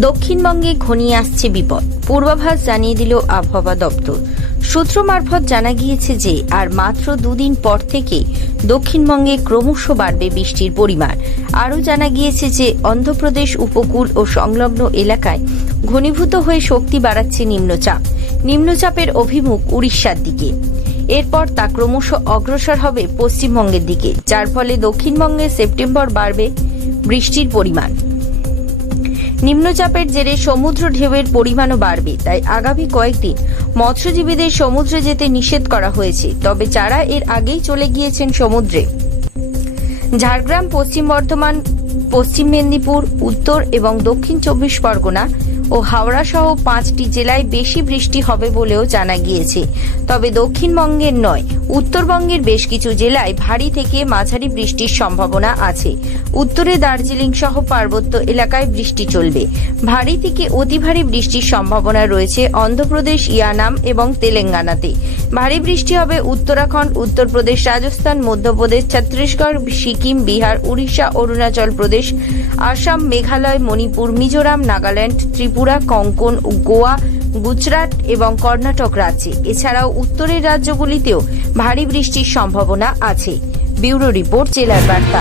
দক্ষিণবঙ্গে ঘনিয়ে আসছে বিপদ। পূর্বাভাস জানিয়ে দিল আবহাওয়া দপ্তর। সূত্র মারফত জানা গিয়েছে যে, আর মাত্র দুদিন পর থেকে দক্ষিণবঙ্গে ক্রমশ বাড়বে বৃষ্টির পরিমাণ। আরও জানা গিয়েছে যে, অন্ধ্রপ্রদেশ উপকূল ও সংলগ্ন এলাকায় ঘনীভূত হয়ে শক্তি বাড়াচ্ছে নিম্নচাপ। নিম্নচাপের অভিমুখ উড়িষ্যার দিকে। এরপর তা ক্রমশ অগ্রসর হবে পশ্চিমবঙ্গের দিকে, যার ফলে দক্ষিণবঙ্গে সেপ্টেম্বর বাড়বে বৃষ্টির পরিমাণ। নিম্নচাপের জেরে সমুদ্র ঢেউয়ের পরিমাণও বাড়বে, তাই আগামী কয়েকদিন মৎস্যজীবীদের সমুদ্রে যেতে নিষেধ করা হয়েছে, তবে যারা এর আগেই চলে গিয়েছেন সমুদ্রে। ঝাড়গ্রাম, পশ্চিম বর্ধমান, পশ্চিম মেদিনীপুর, উত্তর এবং দক্ষিণ চব্বিশ পরগনা ও হাওড়া সহ পাঁচটি জেলায় বেশি বৃষ্টি হবে বলেও জানা গিয়েছে। তবে দক্ষিণবঙ্গের নয়, উত্তরবঙ্গের বেশ কিছু জেলায় ভারী থেকে মাঝারি বৃষ্টির সম্ভাবনা আছে। উত্তরে দার্জিলিং সহ পার্বত্য এলাকায় বৃষ্টি চলবে। ভারী থেকে অতি ভারী বৃষ্টির সম্ভাবনা রয়েছে অন্ধ্রপ্রদেশ, ইয়ানাম এবং তেলেঙ্গানাতে। ভারী বৃষ্টি হবে উত্তরাখণ্ড, উত্তরপ্রদেশ, রাজস্থান, মধ্যপ্রদেশ, ছত্তিশগড়, সিকিম, বিহার, উড়িষ্যা, অরুণাচল প্রদেশ, আসাম, মেঘালয়, মণিপুর, মিজোরাম, নাগাল্যান্ড, ত্রিপুরা কঙ্কন ও গোয়া, গুজরাট এবং কর্ণাটক রাজ্যে। এছাড়াও উত্তরের রাজ্যগুলিতেও ভারী বৃষ্টির সম্ভাবনা আছে। ব্যুরো রিপোর্ট, জেলার বার্তা।